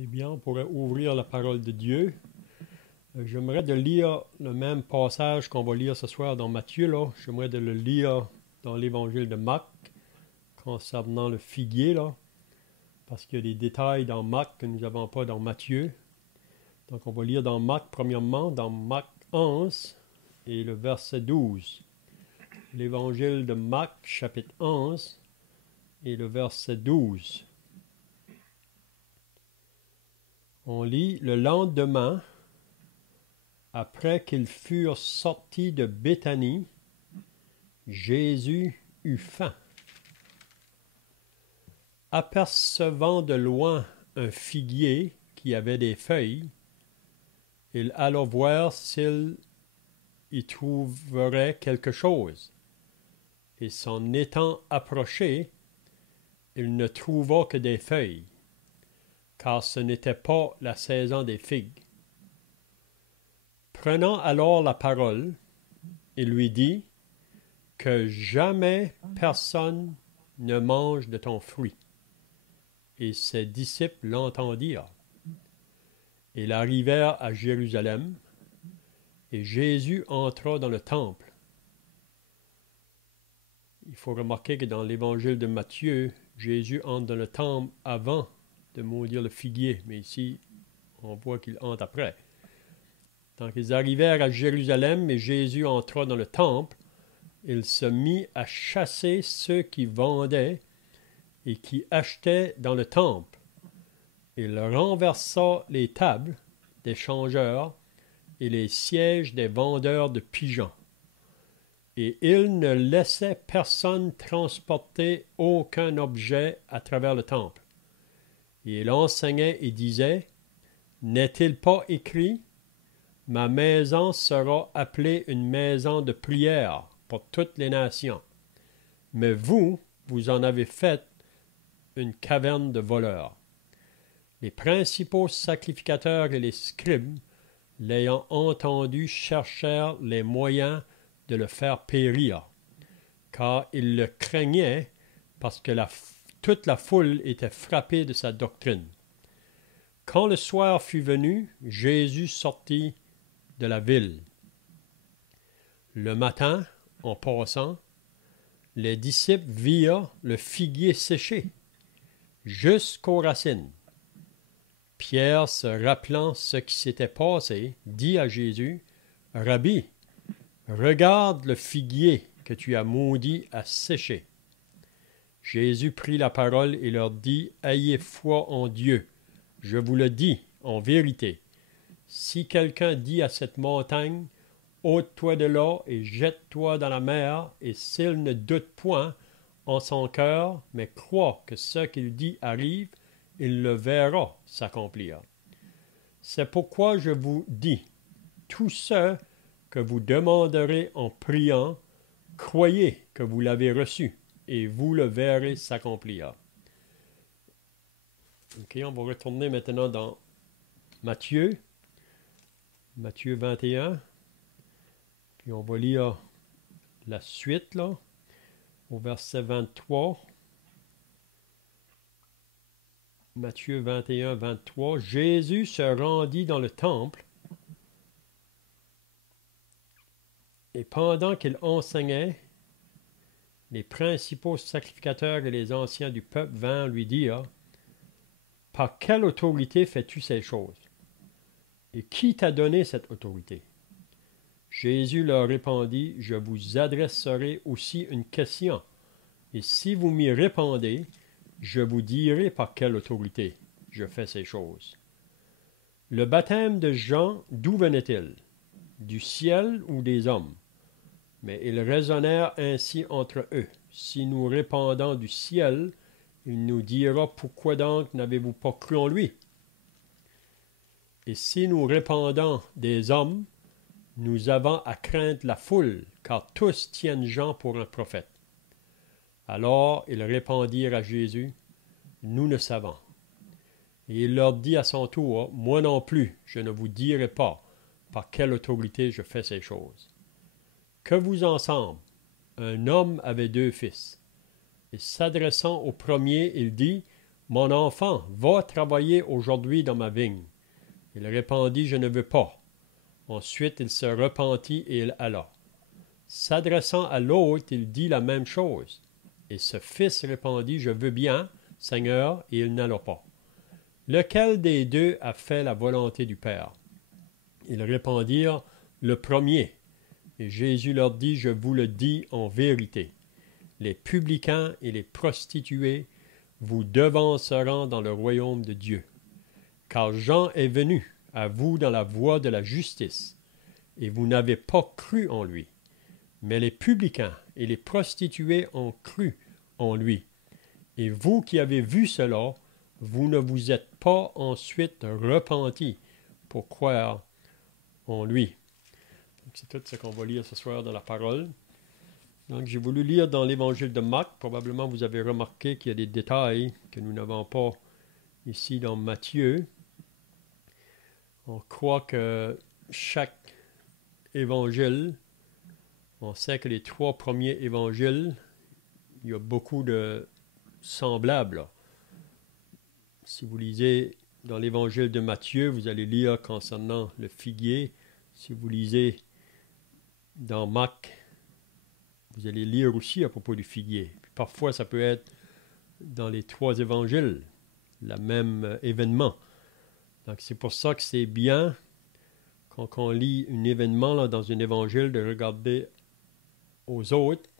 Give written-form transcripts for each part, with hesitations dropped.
Eh bien, on pourrait ouvrir la parole de Dieu. J'aimerais de lire le même passage qu'on va lire ce soir dans Matthieu. Là. J'aimerais de le lire dans l'évangile de Marc concernant le figuier, là, parce qu'il y a des détails dans Marc que nous n'avons pas dans Matthieu. Donc, on va lire dans Marc, premièrement, dans Marc 11 et le verset 12. L'évangile de Marc, chapitre 11 et le verset 12. On lit: le lendemain, après qu'ils furent sortis de Béthanie, Jésus eut faim. Apercevant de loin un figuier qui avait des feuilles, il alla voir s'il y trouverait quelque chose. Et s'en étant approché, il ne trouva que des feuilles, car ce n'était pas la saison des figues. Prenant alors la parole, il lui dit: que jamais personne ne mange de ton fruit. Et ses disciples l'entendirent. Ils arrivèrent à Jérusalem, et Jésus entra dans le temple. Il faut remarquer que dans l'évangile de Matthieu, Jésus entre dans le temple avant de maudire le figuier, mais ici, on voit qu'il entre après. Donc, ils arrivèrent à Jérusalem, et Jésus entra dans le temple. Il se mit à chasser ceux qui vendaient et qui achetaient dans le temple. Il renversa les tables des changeurs et les sièges des vendeurs de pigeons. Et il ne laissait personne transporter aucun objet à travers le temple. Et il enseignait et disait: n'est-il pas écrit: ma maison sera appelée une maison de prière pour toutes les nations. Mais vous en avez fait une caverne de voleurs. Les principaux sacrificateurs et les scribes, l'ayant entendu, cherchèrent les moyens de le faire périr, car ils le craignaient parce que toute la foule était frappée de sa doctrine. Quand le soir fut venu, Jésus sortit de la ville. Le matin, en passant, les disciples virent le figuier séché jusqu'aux racines. Pierre, se rappelant ce qui s'était passé, dit à Jésus: Rabbi, regarde le figuier que tu as maudit à sécher. Jésus prit la parole et leur dit: ayez foi en Dieu. Je vous le dis en vérité, si quelqu'un dit à cette montagne: ôte-toi de là et jette-toi dans la mer, et s'il ne doute point en son cœur, mais croit que ce qu'il dit arrive, il le verra s'accomplir. C'est pourquoi je vous dis, tout ce que vous demanderez en priant, croyez que vous l'avez reçu, et vous le verrez s'accomplir. Ok, on va retourner maintenant dans Matthieu 21. Puis on va lire la suite, là, au verset 23. Matthieu 21, 23. Jésus se rendit dans le temple, et pendant qu'il enseignait, les principaux sacrificateurs et les anciens du peuple vinrent lui dire: par quelle autorité fais-tu ces choses? Et qui t'a donné cette autorité? Jésus leur répondit: je vous adresserai aussi une question, et si vous m'y répondez, je vous dirai par quelle autorité je fais ces choses. Le baptême de Jean, d'où venait-il? Du ciel ou des hommes? Mais ils raisonnèrent ainsi entre eux. Si nous répondons du ciel, il nous dira: pourquoi donc n'avez-vous pas cru en lui? Et si nous répondons des hommes, nous avons à craindre la foule, car tous tiennent Jean pour un prophète. Alors ils répondirent à Jésus: nous ne savons. Et il leur dit à son tour: moi non plus, je ne vous dirai pas par quelle autorité je fais ces choses. Que vous en semble? Un homme avait 2 fils. Et s'adressant au premier, il dit: mon enfant, va travailler aujourd'hui dans ma vigne. Il répondit, je ne veux pas. Ensuite, il se repentit et il alla. S'adressant à l'autre, il dit la même chose. Et ce fils répondit, je veux bien, Seigneur, et il n'alla pas. Lequel des deux a fait la volonté du Père? Ils répondirent, le premier. Et Jésus leur dit, je vous le dis en vérité, les publicains et les prostituées vous devanceront dans le royaume de Dieu. Car Jean est venu à vous dans la voie de la justice, et vous n'avez pas cru en lui. Mais les publicains et les prostituées ont cru en lui. Et vous qui avez vu cela, vous ne vous êtes pas ensuite repentis pour croire en lui. C'est tout ce qu'on va lire ce soir dans la parole. Donc, j'ai voulu lire dans l'évangile de Marc. Probablement, vous avez remarqué qu'il y a des détails que nous n'avons pas ici dans Matthieu. On croit que chaque évangile, on sait que les 3 premiers évangiles, il y a beaucoup de semblables. Si vous lisez dans l'évangile de Matthieu, vous allez lire concernant le figuier. Si vous lisez dans Marc, vous allez lire aussi à propos du figuier. Puis parfois, ça peut être dans les 3 évangiles, le même événement. Donc, c'est pour ça que c'est bien, quand on lit un événement là, dans un évangile, de regarder aux autres.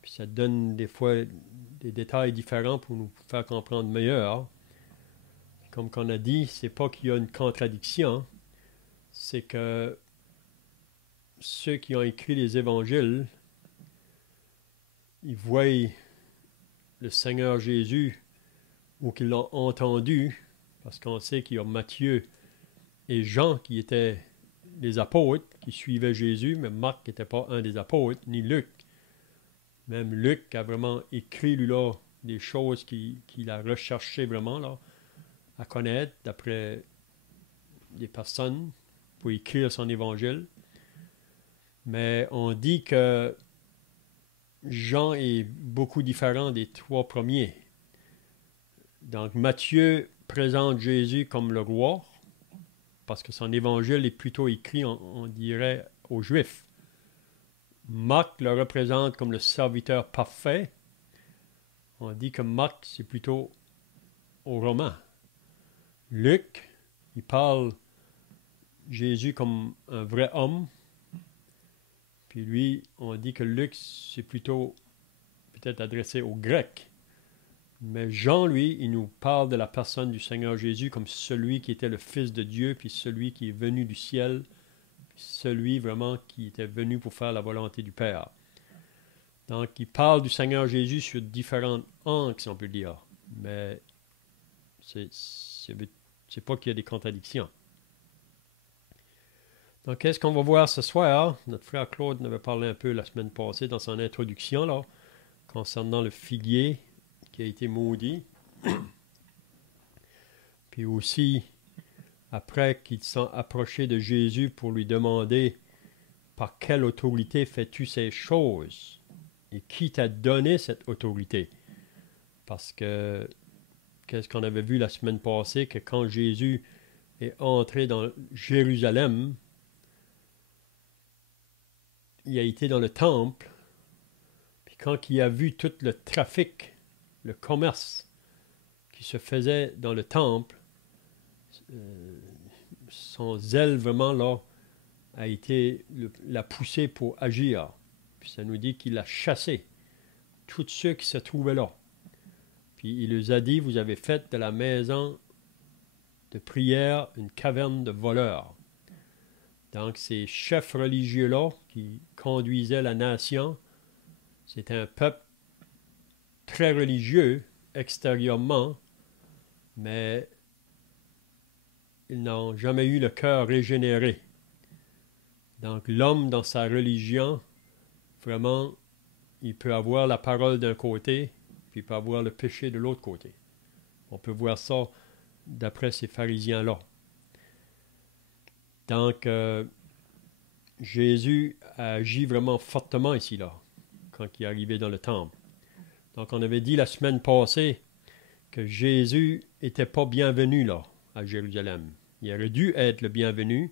Puis ça donne des fois des détails différents pour nous faire comprendre meilleur. Comme on a dit, c'est pas qu'il y a une contradiction, c'est que ceux qui ont écrit les évangiles, ils voient le Seigneur Jésus ou qu'ils l'ont entendu, parce qu'on sait qu'il y a Matthieu et Jean qui étaient les apôtres, qui suivaient Jésus, mais Marc n'était pas un des apôtres, ni Luc. Même Luc a vraiment écrit, lui, là, des choses qu'il a recherché vraiment, là, à connaître, d'après des personnes, pour écrire son évangile. Mais on dit que Jean est beaucoup différent des 3 premiers. Donc, Matthieu présente Jésus comme le roi, parce que son évangile est plutôt écrit, on dirait, aux Juifs. Marc le représente comme le serviteur parfait. On dit que Marc, c'est plutôt aux Romains. Luc, il parle Jésus comme un vrai homme. Puis lui, on dit que Luc, c'est plutôt peut-être adressé aux Grecs. Mais Jean, lui, il nous parle de la personne du Seigneur Jésus comme celui qui était le Fils de Dieu, puis celui qui est venu du ciel, puis celui vraiment qui était venu pour faire la volonté du Père. Donc, il parle du Seigneur Jésus sur différents angles, si on peut dire. Mais c'est pas qu'il y a des contradictions. Donc, qu'est-ce qu'on va voir ce soir? Notre frère Claude en avait parlé un peu la semaine passée dans son introduction, là, concernant le figuier qui a été maudit. Puis aussi, après qu'ils sont approchés de Jésus pour lui demander par quelle autorité fais-tu ces choses? Et qui t'a donné cette autorité? Parce que, qu'est-ce qu'on avait vu la semaine passée, que quand Jésus est entré dans Jérusalem, il a été dans le temple, puis quand il a vu tout le trafic, le commerce qui se faisait dans le temple, son zèle vraiment là a été l'a poussé pour agir. Puis ça nous dit qu'il a chassé tous ceux qui se trouvaient là. Puis il leur a dit, vous avez fait de la maison de prière une caverne de voleurs. Donc ces chefs religieux-là qui conduisaient la nation, c'était un peuple très religieux extérieurement, mais ils n'ont jamais eu le cœur régénéré. Donc l'homme dans sa religion, vraiment, il peut avoir la parole d'un côté, puis il peut avoir le péché de l'autre côté. On peut voir ça d'après ces pharisiens-là. Donc, Jésus a agi vraiment fortement ici, là, quand il est arrivé dans le temple. Donc, on avait dit la semaine passée que Jésus n'était pas bienvenu là, à Jérusalem. Il aurait dû être le bienvenu,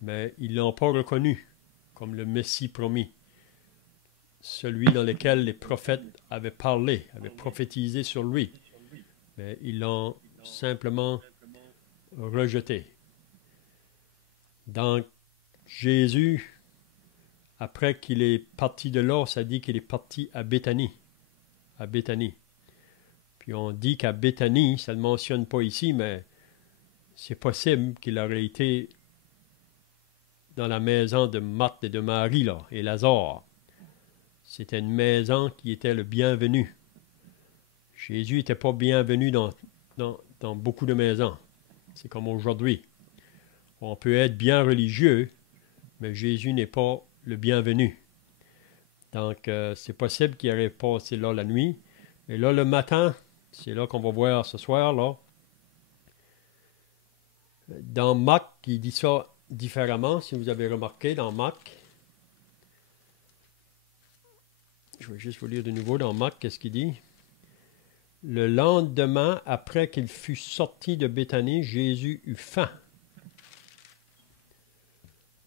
mais ils ne l'ont pas reconnu comme le Messie promis, celui dans lequel les prophètes avaient parlé, avaient prophétisé sur lui. Mais ils l'ont simplement rejeté. Donc, Jésus, après qu'il est parti de là, ça dit qu'il est parti à Béthanie. À Béthanie. Puis on dit qu'à Béthanie, ça ne le mentionne pas ici, mais c'est possible qu'il aurait été dans la maison de Marthe et de Marie, là, et Lazare. C'était une maison qui était le bienvenu. Jésus n'était pas bienvenu dans beaucoup de maisons. C'est comme aujourd'hui. On peut être bien religieux, mais Jésus n'est pas le bienvenu. Donc, c'est possible qu'il aurait passé là la nuit. Mais là, le matin, c'est là qu'on va voir ce soir, là. Dans Marc, il dit ça différemment, si vous avez remarqué, dans Marc. Je vais juste vous lire de nouveau dans Marc, qu'est-ce qu'il dit? Le lendemain, après qu'il fut sorti de Béthanie, Jésus eut faim.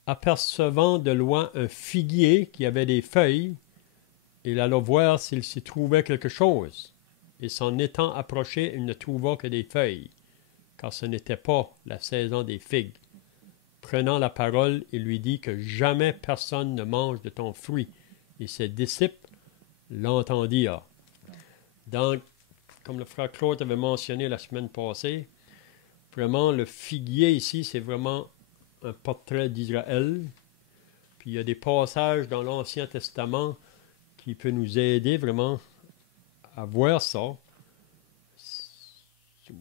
Apercevant de loin un figuier qui avait des feuilles, il alla voir s'il s'y trouvait quelque chose. Et s'en étant approché, il ne trouva que des feuilles, car ce n'était pas la saison des figues. Prenant la parole, il lui dit que jamais personne ne mange de ton fruit. Et ses disciples l'entendirent. Donc, comme le frère Claude avait mentionné la semaine passée, vraiment le figuier ici, c'est vraiment un portrait d'Israël. Puis il y a des passages dans l'Ancien Testament qui peuvent nous aider vraiment à voir ça.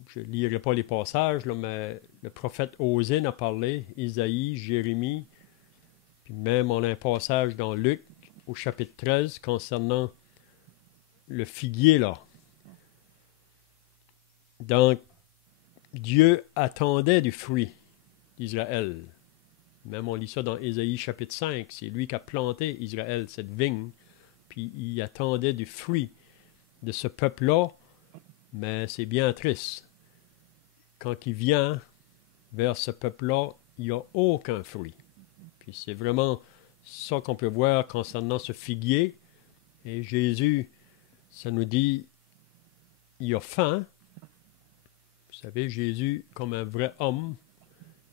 Je ne lirai pas les passages, là, mais le prophète Osée a parlé, Isaïe, Jérémie, puis même on a un passage dans Luc au chapitre 13 concernant le figuier là. Donc, Dieu attendait du fruit d'Israël. Même on lit ça dans Ésaïe chapitre 5, c'est lui qui a planté Israël, cette vigne, puis il attendait du fruit de ce peuple-là, mais c'est bien triste. Quand il vient vers ce peuple-là, il n'y a aucun fruit. Puis c'est vraiment ça qu'on peut voir concernant ce figuier. Et Jésus, ça nous dit, il a faim. Vous savez, Jésus, comme un vrai homme,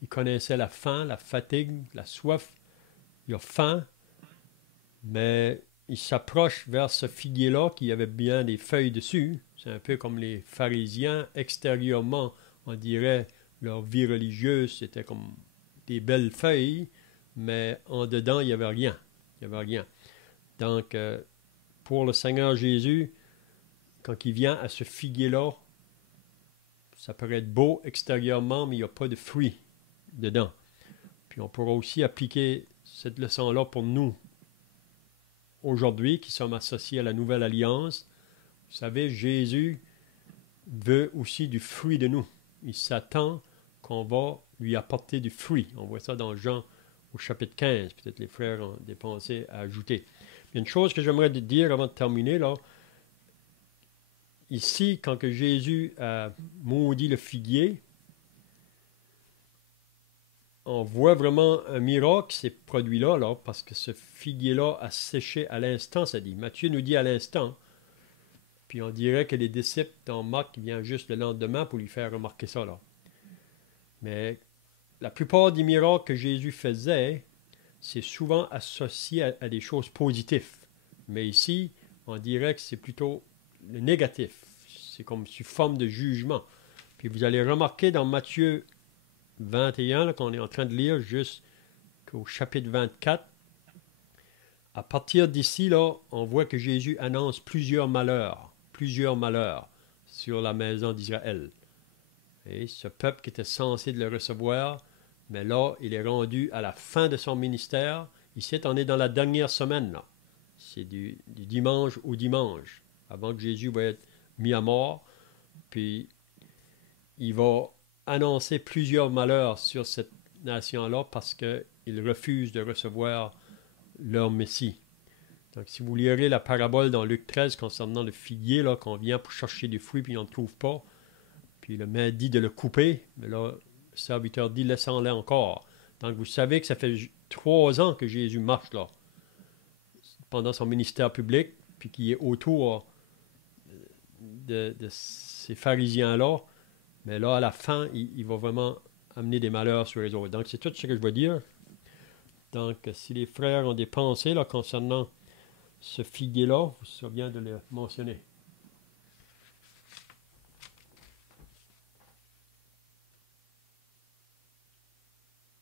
il connaissait la faim, la fatigue, la soif. Il a faim, mais il s'approche vers ce figuier-là qui avait bien des feuilles dessus. C'est un peu comme les pharisiens. Extérieurement, on dirait, leur vie religieuse, c'était comme des belles feuilles, mais en dedans, il n'y avait rien. Il n'y avait rien. Donc, pour le Seigneur Jésus, quand il vient à ce figuier-là, ça peut être beau extérieurement, mais il n'y a pas de fruits dedans. Puis on pourra aussi appliquer cette leçon-là pour nous, aujourd'hui, qui sommes associés à la Nouvelle Alliance. Vous savez, Jésus veut aussi du fruit de nous. Il s'attend qu'on va lui apporter du fruit. On voit ça dans Jean au chapitre 15. Peut-être les frères ont des pensées à ajouter. Il y a une chose que j'aimerais dire avant de terminer, là. Ici, quand que Jésus a maudit le figuier, on voit vraiment un miracle qui s'est produit là, parce que ce figuier-là a séché à l'instant, ça dit. Matthieu nous dit à l'instant. Puis on dirait que les disciples dans Marc viennent juste le lendemain pour lui faire remarquer ça, là. Mais la plupart des miracles que Jésus faisait, c'est souvent associé à des choses positives. Mais ici, on dirait que c'est plutôt le négatif. C'est comme sous forme de jugement. Puis vous allez remarquer dans Matthieu 21, là, qu'on est en train de lire jusqu'au chapitre 24, à partir d'ici, là, on voit que Jésus annonce plusieurs malheurs sur la maison d'Israël. Et ce peuple qui était censé de le recevoir, mais là, il est rendu à la fin de son ministère. Ici, on est dans la dernière semaine, là. C'est du dimanche au dimanche, avant que Jésus va être mis à mort. Puis, il va annoncer plusieurs malheurs sur cette nation-là parce qu'ils refusent de recevoir leur Messie. Donc, si vous lirez la parabole dans Luc 13 concernant le figuier, là, qu'on vient pour chercher des fruits, puis on ne trouve pas, puis le maître dit de le couper, mais là, le serviteur dit, laissons-le encore. Donc, vous savez que ça fait 3 ans que Jésus marche là, pendant son ministère public, puis qu'il est autour de ces pharisiens-là, mais là, à la fin, il va vraiment amener des malheurs sur les autres. Donc, c'est tout ce que je veux dire. Donc, si les frères ont des pensées là, concernant ce figuier-là, vous savez de le mentionner.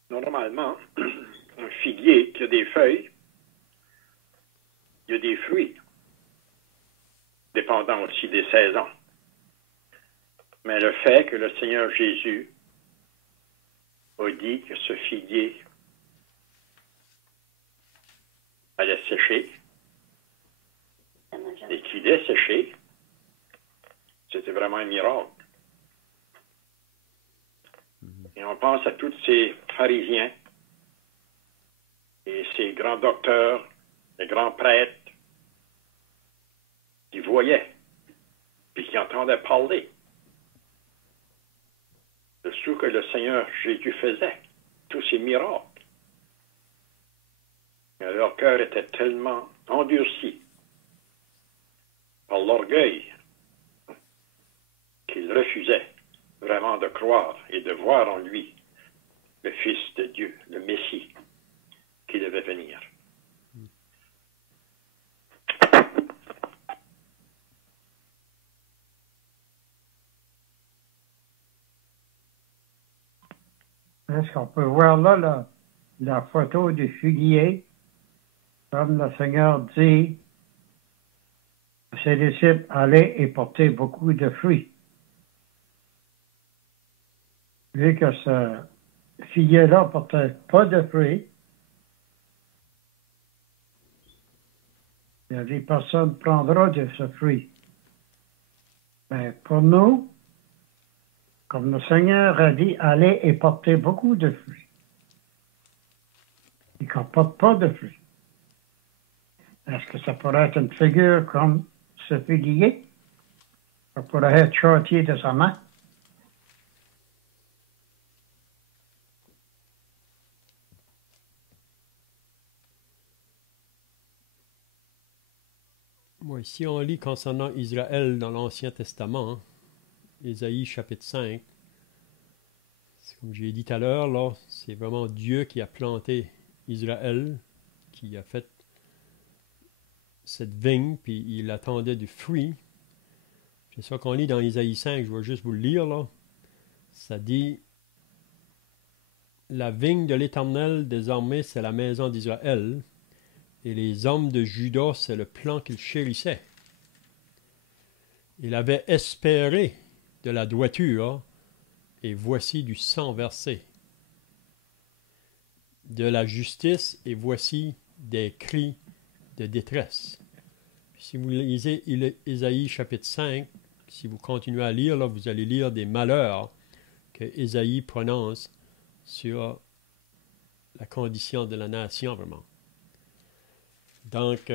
Normalement, un figuier qui a des feuilles, il y a des fruits, dépendant aussi des saisons. Mais le fait que le Seigneur Jésus a dit que ce figuier allait sécher, et qu'il est séché, c'était vraiment un miracle. Et on pense à tous ces pharisiens et ces grands docteurs, les grands prêtres, qui voyaient, puis qui entendaient parler de ce que le Seigneur Jésus faisait, tous ces miracles. Et leur cœur était tellement endurci par l'orgueil qu'ils refusaient vraiment de croire et de voir en lui le Fils de Dieu, le Messie, qui devait venir. Est-ce qu'on peut voir là la photo du figuier, comme le Seigneur dit à ses disciples, allez et portez beaucoup de fruits. Vu que ce figuier-là ne portait pas de fruits, il a dit, personne ne prendra de ce fruit. Mais pour nous, comme le Seigneur a dit, allez et portez beaucoup de fruits. Et qu'on ne porte pas de fruits. Est-ce que ça pourrait être une figure comme ce figuier? Ça pourrait être châtié de sa main? Oui, si on lit concernant Israël dans l'Ancien Testament, hein, Ésaïe chapitre 5, c'est comme j'ai dit tout à l'heure, là, c'est vraiment Dieu qui a planté Israël, qui a fait cette vigne, puis il attendait du fruit. C'est ça qu'on lit dans Ésaïe 5, je vais juste vous le lire, là. Ça dit, la vigne de l'Éternel, désormais, c'est la maison d'Israël, et les hommes de Juda, c'est le plan qu'il chérissait. Il avait espéré de la droiture, et voici du sang versé. De la justice, et voici des cris de détresse. Puis si vous lisez Ésaïe chapitre 5, si vous continuez à lire, là, vous allez lire des malheurs que Ésaïe prononce sur la condition de la nation, vraiment. Donc,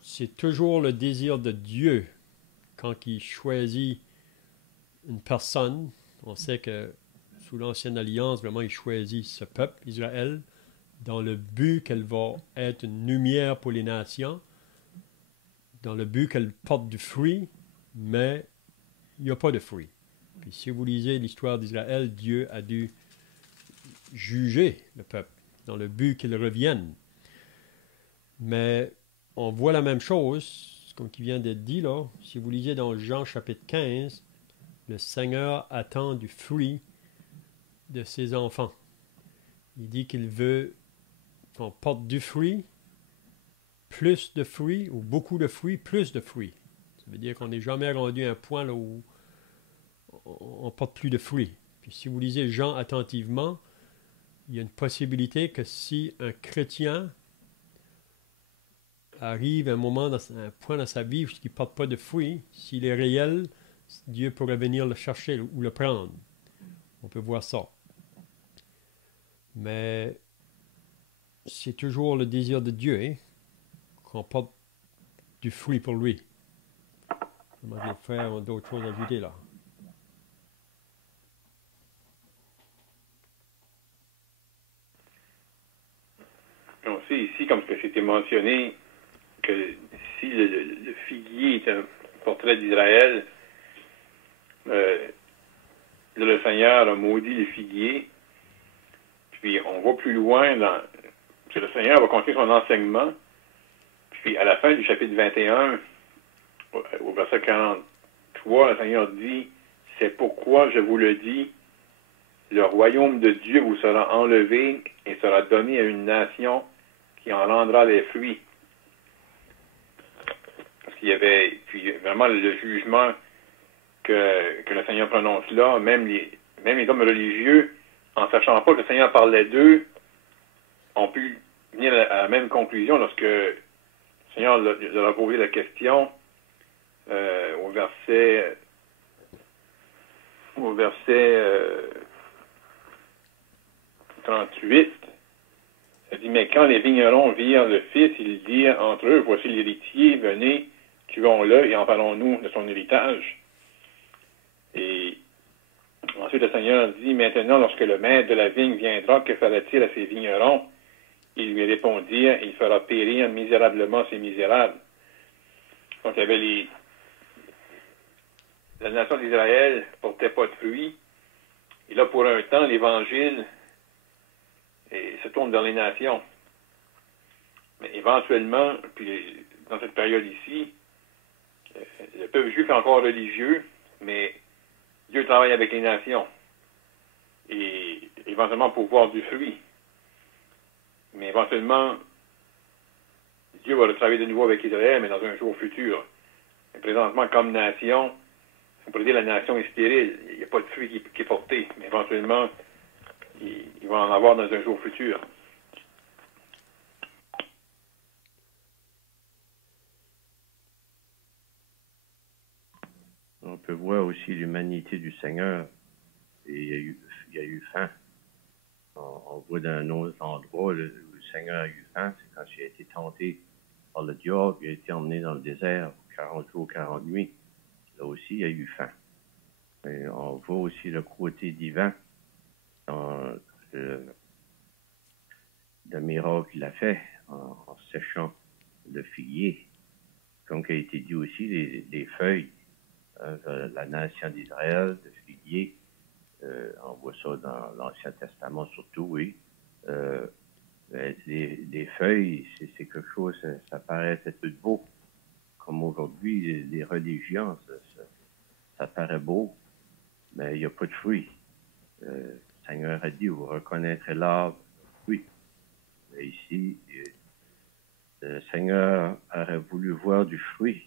c'est toujours le désir de Dieu quand il choisit une personne. On sait que sous l'Ancienne Alliance, vraiment, il choisit ce peuple, Israël, dans le but qu'elle va être une lumière pour les nations, dans le but qu'elle porte du fruit, mais il n'y a pas de fruit. Puis si vous lisez l'histoire d'Israël, Dieu a dû juger le peuple dans le but qu'il revienne. Mais on voit la même chose, comme qui vient d'être dit là. Si vous lisez dans Jean chapitre 15, le Seigneur attend du fruit de ses enfants. Il dit qu'il veut qu'on porte du fruit, plus de fruits, ou beaucoup de fruits, plus de fruits. Ça veut dire qu'on n'est jamais rendu à un point là où on ne porte plus de fruits. Puis si vous lisez Jean attentivement, il y a une possibilité que si un chrétien arrive à un moment, un point dans sa vie où il ne porte pas de fruits, s'il est réel, Dieu pourrait venir le chercher ou le prendre. On peut voir ça. Mais c'est toujours le désir de Dieu, hein, qu'on porte du fruit pour lui. Comment les frères ont d'autres choses à ajouter là? On sait ici, comme ce que c'était mentionné, que si le figuier est un portrait d'Israël, le Seigneur a maudit le figuier. Puis on va plus loin que le Seigneur va continuer son enseignement. Puis à la fin du chapitre 21, au verset 43, le Seigneur dit, « C'est pourquoi je vous le dis, le royaume de Dieu vous sera enlevé et sera donné à une nation qui en rendra des fruits. » Parce qu'il y avait, puis vraiment le jugement que le Seigneur prononce là, même les hommes religieux, en sachant pas que le Seigneur parlait d'eux, ont pu venir à la même conclusion lorsque le Seigneur leur a posé la question au verset 38. Il dit, mais quand les vignerons virent le fils, ils dirent entre eux, voici l'héritier, venez, tuons-le et emparons-nous de son héritage. Et ensuite le Seigneur dit, maintenant lorsque le maître de la vigne viendra, que fera-t-il à ses vignerons? Ils lui répondirent, il fera périr misérablement ces misérables. Donc il y avait la nation d'Israël portait pas de fruits. Et là, pour un temps, l'Évangile se tourne vers les nations. Mais éventuellement, puis dans cette période ici, le peuple juif est encore religieux, mais Dieu travaille avec les nations. Et éventuellement pour voir du fruit. Mais éventuellement, Dieu va travailler de nouveau avec Israël, mais dans un jour futur. Mais présentement, comme nation, on pourrait dire la nation est stérile. Il n'y a pas de fruit qui est porté. Mais éventuellement, il va en avoir dans un jour futur. On peut voir aussi l'humanité du Seigneur. Et il y a eu faim. On voit dans un autre endroit où le Seigneur a eu faim, c'est quand il a été tenté par le diable, il a été emmené dans le désert 40 jours, 40 nuits. Là aussi, il y a eu faim. Et on voit aussi le côté divin dans le miracle qu'il a fait en séchant le figuier. Comme il a été dit aussi, les feuilles de la nation d'Israël, de figuier, on voit ça dans l'Ancien Testament surtout, oui. Les feuilles, c'est quelque chose, ça paraît tout beau. Comme aujourd'hui, les religions, ça paraît beau, mais il n'y a pas de fruits. Le Seigneur a dit, vous reconnaîtrez l'arbre, oui. Mais ici, le Seigneur aurait voulu voir du fruit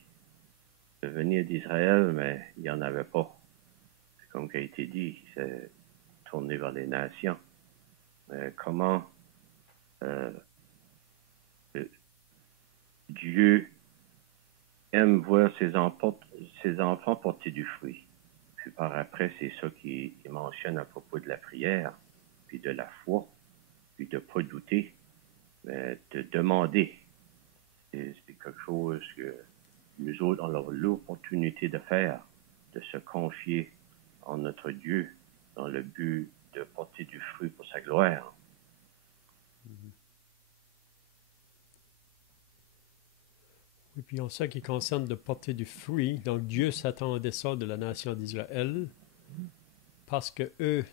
venir d'Israël, mais il n'y en avait pas. Comme il a été dit, c'est tourné vers les nations. Mais comment Dieu aime voir ses enfants porter du fruit. Puis par après, c'est ça qu'il mentionne à propos de la prière, puis de la foi, puis de ne pas douter, mais de demander. C'est quelque chose que nous autres, on a l'opportunité de faire, de se confier en notre Dieu, dans le but de porter du fruit pour sa gloire. Et puis en ce qui concerne de porter du fruit, donc Dieu s'attendait ça de la nation d'Israël, parce que eux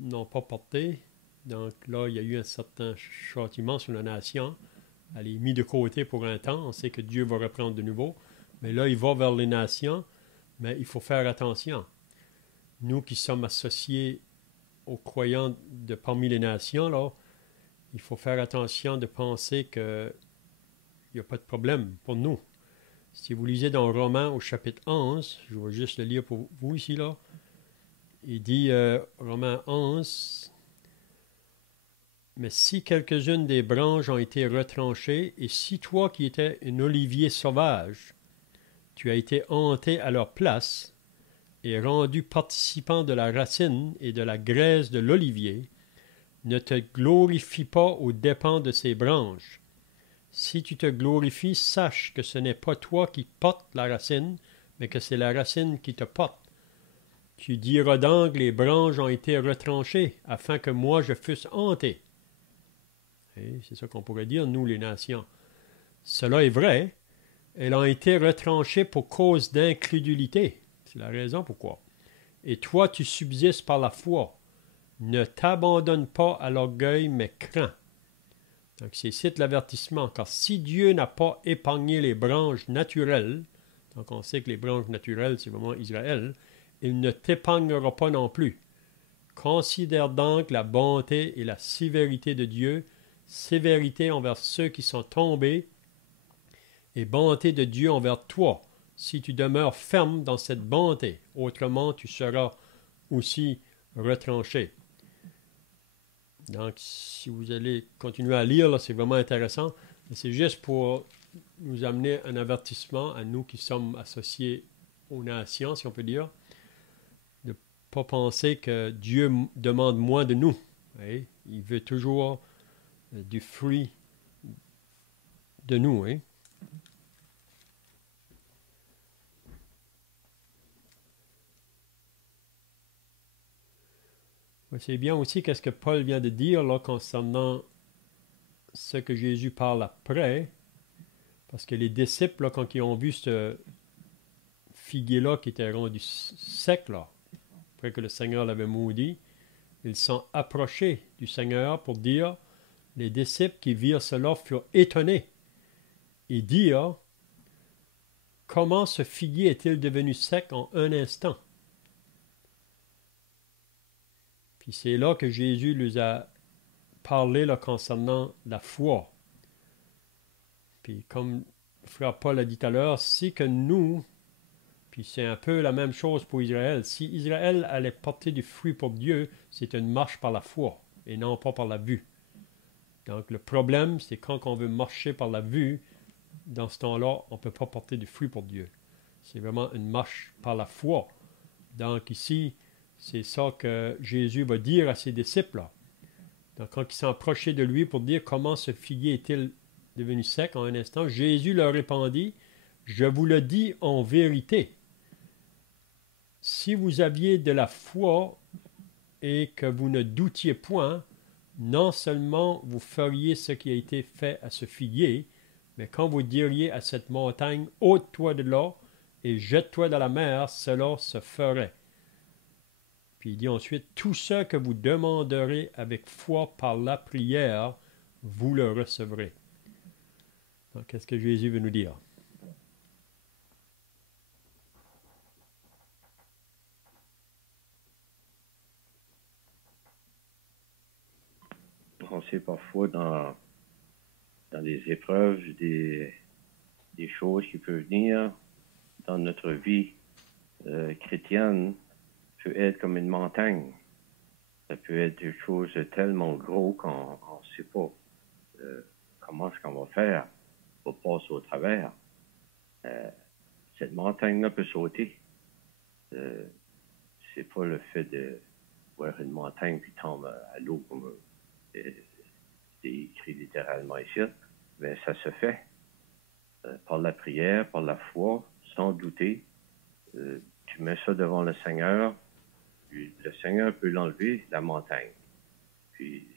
n'ont pas porté. Donc là, il y a eu un certain châtiment sur la nation. Elle est mise de côté pour un temps. On sait que Dieu va reprendre de nouveau. Mais là, il va vers les nations. Mais il faut faire attention. Nous qui sommes associés aux croyants de parmi les nations, là, il faut faire attention de penser que il n'y a pas de problème pour nous. Si vous lisez dans Romains au chapitre 11, je vais juste le lire pour vous ici, là. Il dit, Romains 11, « Mais si quelques-unes des branches ont été retranchées, et si toi qui étais un olivier sauvage, tu as été hanté à leur place, et rendu participant de la racine et de la graisse de l'olivier, ne te glorifie pas aux dépens de ces branches. Si tu te glorifies, sache que ce n'est pas toi qui portes la racine, mais que c'est la racine qui te porte. Tu diras donc, les branches ont été retranchées, afin que moi je fusse hanté. C'est ça qu'on pourrait dire, nous les nations. Cela est vrai, elles ont été retranchées pour cause d'incrédulité. C'est la raison pourquoi. Et toi, tu subsistes par la foi. Ne t'abandonne pas à l'orgueil, mais crains. Donc, c'est ici l'avertissement, car si Dieu n'a pas épargné les branches naturelles, donc on sait que les branches naturelles, c'est vraiment Israël, il ne t'épargnera pas non plus. Considère donc la bonté et la sévérité de Dieu, sévérité envers ceux qui sont tombés, et bonté de Dieu envers toi, si tu demeures ferme dans cette bonté. Autrement, tu seras aussi retranché. Donc, si vous allez continuer à lire, là, c'est vraiment intéressant. C'est juste pour nous amener un avertissement à nous qui sommes associés aux nations, si on peut dire, de ne pas penser que Dieu demande moins de nous. Oui? Il veut toujours du fruit de nous. Oui? C'est bien aussi qu'est-ce que Paul vient de dire là, concernant ce que Jésus parle après, parce que les disciples, là, quand ils ont vu ce figuier-là qui était rendu sec, là, après que le Seigneur l'avait maudit, ils sont approchés du Seigneur pour dire, les disciples qui virent cela furent étonnés et dirent, comment ce figuier est-il devenu sec en un instant? Puis c'est là que Jésus leur a parlé là, concernant la foi. Puis comme frère Paul a dit tout à l'heure, c'est que nous, puis c'est un peu la même chose pour Israël, si Israël allait porter du fruit pour Dieu, c'est une marche par la foi et non pas par la vue. Donc le problème, c'est quand on veut marcher par la vue, dans ce temps-là, on ne peut pas porter du fruit pour Dieu. C'est vraiment une marche par la foi. Donc ici, c'est ça que Jésus va dire à ses disciples. Donc, quand ils sont approchés de lui pour dire comment ce figuier est-il devenu sec en un instant, Jésus leur répondit, « Je vous le dis en vérité, si vous aviez de la foi et que vous ne doutiez point, non seulement vous feriez ce qui a été fait à ce figuier, mais quand vous diriez à cette montagne, ôte-toi de là et jette-toi dans la mer, cela se ferait. » Puis il dit ensuite, « Tout ce que vous demanderez avec foi par la prière, vous le recevrez. » Donc, qu'est-ce que Jésus veut nous dire? On sait parfois dans les épreuves des choses qui peuvent venir dans notre vie chrétienne peut être comme une montagne. Ça peut être des choses tellement gros qu'on ne sait pas comment est-ce qu'on va faire pour passer au travers. Cette montagne-là peut sauter. C'est pas le fait de voir une montagne qui tombe à l'eau comme c'est écrit littéralement ici, mais ça se fait par la prière, par la foi, sans douter. Tu mets ça devant le Seigneur, puis le Seigneur peut l'enlever, la montagne. Puis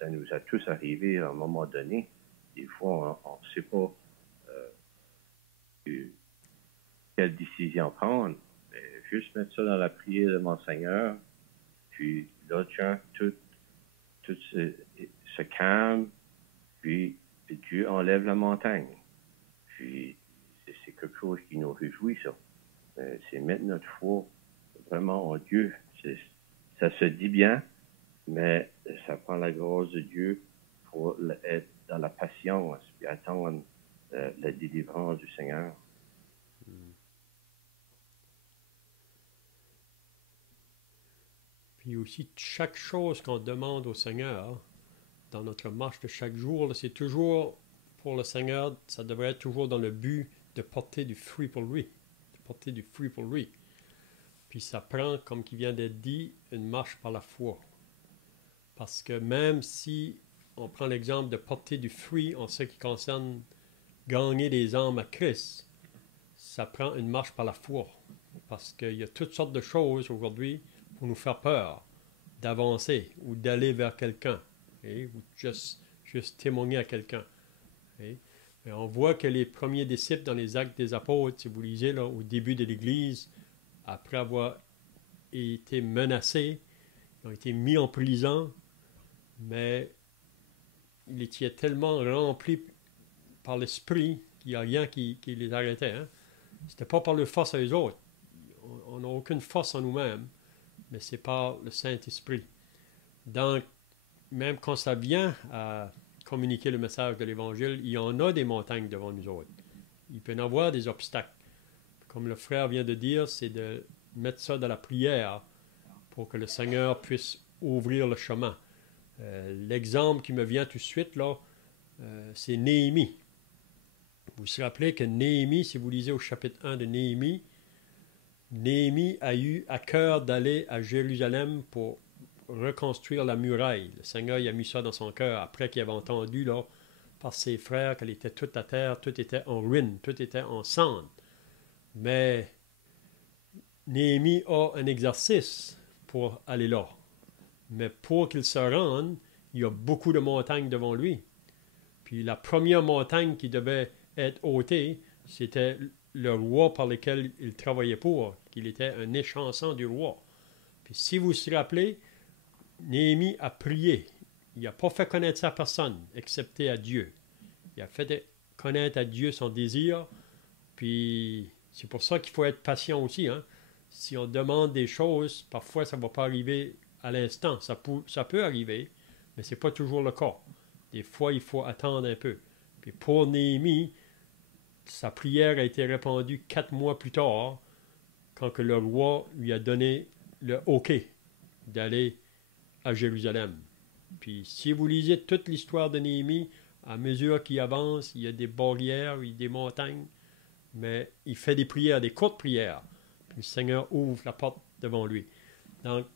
ça nous a tous arrivé à un moment donné. Des fois, on ne sait pas quelle décision prendre. Mais juste mettre ça dans la prière devant le Seigneur, puis là, tiens, tout se calme, puis Dieu enlève la montagne. Puis c'est quelque chose qui nous réjouit, ça. C'est mettre notre foi vraiment en Dieu. Ça se dit bien, mais ça prend la grâce de Dieu pour être dans la patience puis attendre la délivrance du Seigneur. Puis aussi, chaque chose qu'on demande au Seigneur dans notre marche de chaque jour, là, c'est toujours pour le Seigneur, ça devrait être toujours dans le but de porter du fruit pour lui. De porter du fruit pour lui. Puis ça prend, comme qui vient d'être dit, une marche par la foi. Parce que même si on prend l'exemple de porter du fruit en ce qui concerne gagner des âmes à Christ, ça prend une marche par la foi. Parce qu'il y a toutes sortes de choses aujourd'hui pour nous faire peur d'avancer ou d'aller vers quelqu'un, ou juste témoigner à quelqu'un. Et on voit que les premiers disciples dans les Actes des Apôtres, si vous lisez là, au début de l'Église, après avoir été menacés, ils ont été mis en prison, mais ils étaient tellement remplis par l'Esprit qu'il n'y a rien qui les arrêtait. Hein? Ce n'était pas par leur force à eux autres. On n'a aucune force en nous-mêmes, mais c'est par le Saint-Esprit. Donc, même quand ça vient à communiquer le message de l'Évangile, il y en a des montagnes devant nous autres. Il peut y en avoir des obstacles. Comme le frère vient de dire, c'est de mettre ça dans la prière pour que le Seigneur puisse ouvrir le chemin. L'exemple qui me vient tout de suite, là, c'est Néhémie. Vous vous rappelez que Néhémie, si vous lisez au chapitre 1 de Néhémie, Néhémie a eu à cœur d'aller à Jérusalem pour reconstruire la muraille. Le Seigneur il a mis ça dans son cœur après qu'il avait entendu là, par ses frères qu'elle était toute à terre, tout était en ruine, tout était en cendres. Mais Néhémie a un exercice pour aller là. Mais pour qu'il se rende, il y a beaucoup de montagnes devant lui. Puis la première montagne qui devait être ôtée, c'était le roi par lequel il travaillait pour, qu'il était un échanson du roi. Puis si vous vous rappelez, Néhémie a prié. Il n'a pas fait connaître ça à personne, excepté à Dieu. Il a fait connaître à Dieu son désir. Puis c'est pour ça qu'il faut être patient aussi. Hein? Si on demande des choses, parfois ça ne va pas arriver à l'instant. Ça peut arriver, mais ce n'est pas toujours le cas. Des fois, il faut attendre un peu. Puis pour Néhémie, sa prière a été répandue 4 mois plus tard, quand que le roi lui a donné le OK d'aller à Jérusalem. Puis si vous lisez toute l'histoire de Néhémie, à mesure qu'il avance, il y a des barrières, il y a des montagnes, mais il fait des prières, des courtes prières. Puis le Seigneur ouvre la porte devant lui. Donc,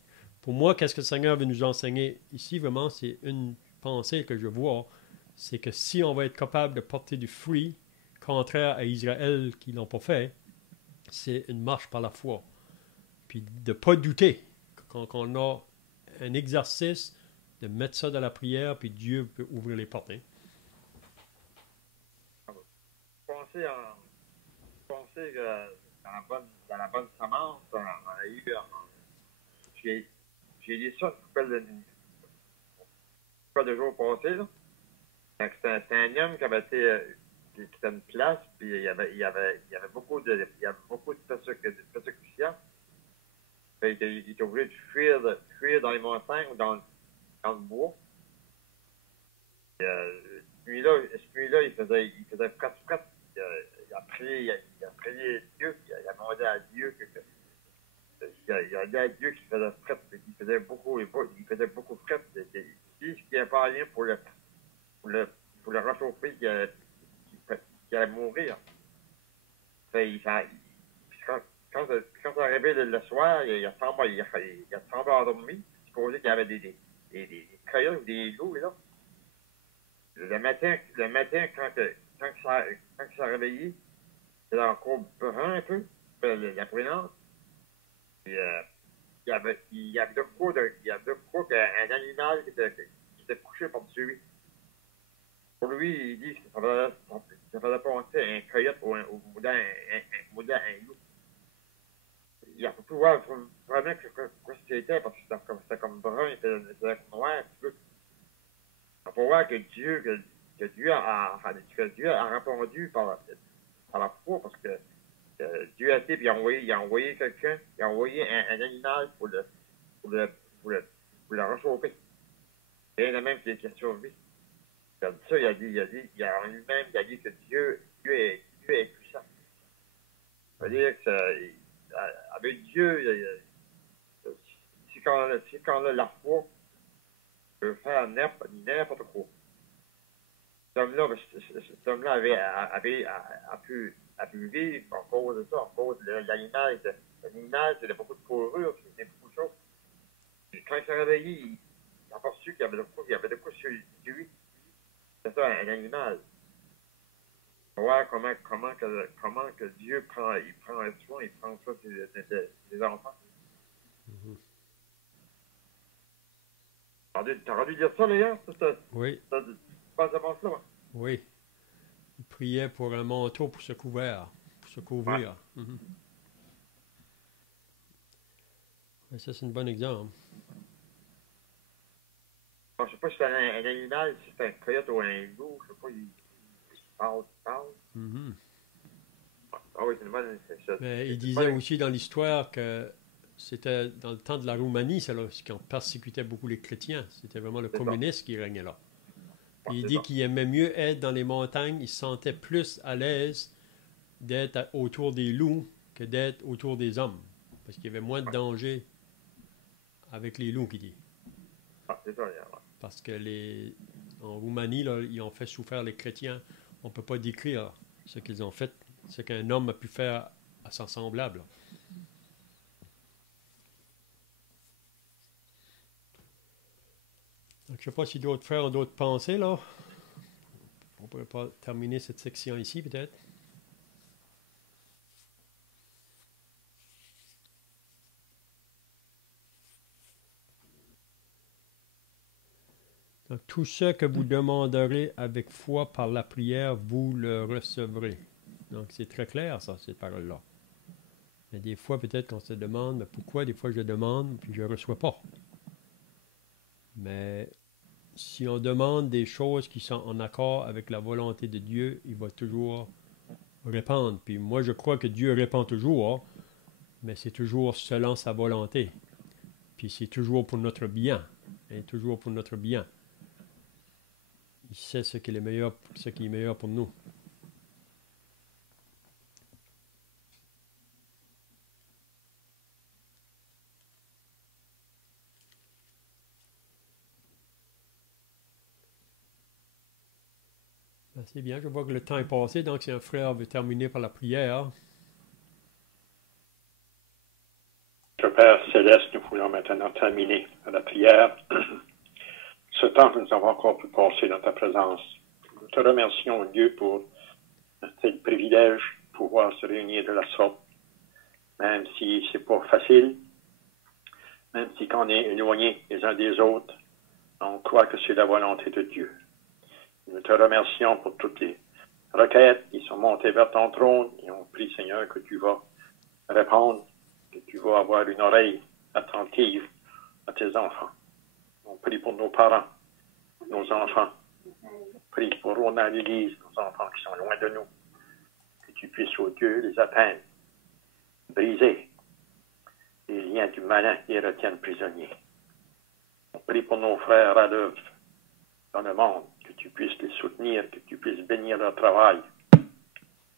pour moi, qu'est-ce que le Seigneur veut nous enseigner ici, vraiment, c'est une pensée que je vois, c'est que si on va être capable de porter du fruit, contraire à Israël qui ne l'ont pas fait, c'est une marche par la foi. Puis de ne pas douter quand on a un exercice, de mettre ça dans la prière, puis Dieu peut ouvrir les portes. Hein? Pensez que dans la bonne semence, on a eu... J'ai dit ça, pas de jours passés, là. C'était un homme qui avait été... qui était une place, puis il y avait beaucoup de persécutions. Il était obligé de fuir dans les montagnes ou dans le bois. Celui-là, il faisait prête. Il a prié Dieu, il a demandé à Dieu il a dit à Dieu qu'il faisait prête, qu'il faisait beaucoup prête. Il dit qu'il n'y avait pas rien pour le réchauffer, qu'il allait mourir. Quand c'est arrivé le soir, il a semblé endormi, supposé qu'il y avait des coyotes ou des loups, là. Le matin, quand il s'est réveillé, il était encore brun un peu, la prénance. Il y avait de quoi qu'un animal qui était couché par-dessus lui. Pour lui, il dit que ça faisait penser à un coyote ou un loup. Il a pu voir vraiment quoi c'était, parce que c'était comme brun, il faisait noir, un petit peu. Il faut voir que Dieu a répondu par la foi, parce que Dieu a été, puis il a envoyé quelqu'un, il a envoyé un animal pour le réchauffer. C'est le même qui a survécu. Il a dit ça, il a en lui-même, il a dit que Dieu est puissant. Ça veut dire que avec Dieu, si quand on a la foi, on peut faire n'importe quoi. Cet homme-là a pu vivre à cause de ça, à cause de l'animal. L'animal, c'était beaucoup de fourrure, c'était beaucoup de choses. Et quand il s'est réveillé, il n'a aperçu qu'il y avait de quoi sur lui. C'est ça, un animal. Voir comment que Dieu prend soin, il prend soin des enfants. T'as dû dire ça, d'ailleurs? Oui. Tu penses à ça? Oui. Il priait pour un manteau pour se couvrir. Ouais. Mhm. Et ça, c'est un bon exemple. Je ne sais pas si c'est un animal, si c'est un coyote ou un loup, je ne sais pas, il parle. Mhm. Ah oui, c'est une bonne... Mais il disait aussi dans l'histoire que c'était dans le temps de la Roumanie, c'est là, qu'on persécutait beaucoup les chrétiens. C'était vraiment le communisme qui régnait là. Puis il dit qu'il aimait mieux être dans les montagnes, il se sentait plus à l'aise d'être autour des loups que d'être autour des hommes. Parce qu'il y avait moins de danger avec les loups, qu'il dit. Ah, c'est ça, ouais. Parce que en Roumanie, là, ils ont fait souffrir les chrétiens. On ne peut pas décrire ce qu'ils ont fait, ce qu'un homme a pu faire à son semblable. Donc, je ne sais pas si d'autres frères ont d'autres pensées, là. On ne pourrait pas terminer cette section ici, peut-être. Donc, tout ce que vous demanderez avec foi par la prière, vous le recevrez. Donc, c'est très clair, ça, ces paroles-là. Mais des fois, peut-être qu'on se demande, mais pourquoi des fois je demande puis je ne reçois pas? Mais si on demande des choses qui sont en accord avec la volonté de Dieu, il va toujours répondre. Puis moi, je crois que Dieu répond toujours, mais c'est toujours selon sa volonté. Puis c'est toujours pour notre bien. Et toujours pour notre bien. Il sait ce qui est meilleur pour nous. C'est bien, je vois que le temps est passé, donc si un frère veut terminer par la prière. Notre Père Céleste, nous voulons maintenant terminer la prière. Ce temps que nous avons encore pu passer dans ta présence. Nous te remercions, Dieu, pour ce privilège de pouvoir se réunir de la sorte, même si c'est pas facile, même si quand on est éloignés les uns des autres, on croit que c'est la volonté de Dieu. Nous te remercions pour toutes les requêtes qui sont montées vers ton trône et on prie, Seigneur, que tu vas répondre, que tu vas avoir une oreille attentive à tes enfants. On prie pour nos parents, nos enfants. On prie pour Ronald et Lise, nos enfants qui sont loin de nous. Que tu puisses, ô Dieu, les atteindre, briser les liens du malin qui les retiennent prisonniers. On prie pour nos frères à l'œuvre dans le monde, que tu puisses les soutenir, que tu puisses bénir leur travail.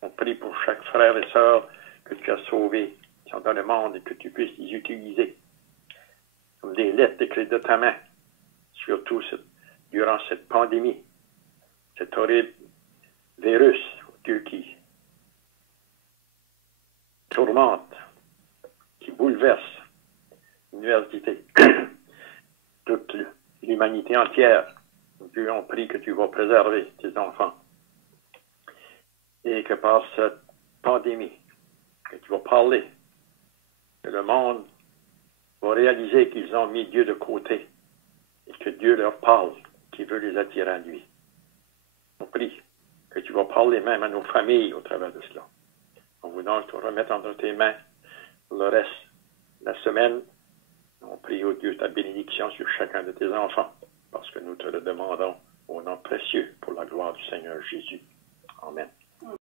On prie pour chaque frère et sœur que tu as sauvés, qui sont dans le monde, et que tu puisses les utiliser comme des lettres écrites de ta main, surtout durant cette pandémie, cet horrible virus, Dieu, qui tourmente, qui bouleverse l'université, toute l'humanité entière. Dieu, on prie que tu vas préserver tes enfants et que par cette pandémie, que tu vas parler, que le monde va réaliser qu'ils ont mis Dieu de côté et que Dieu leur parle, qu'il veut les attirer à lui. On prie que tu vas parler même à nos familles au travers de cela. On vous demande de te remettre entre tes mains pour le reste de la semaine. On prie, au Dieu, ta bénédiction sur chacun de tes enfants, parce que nous te le demandons au nom précieux pour la gloire du Seigneur Jésus. Amen.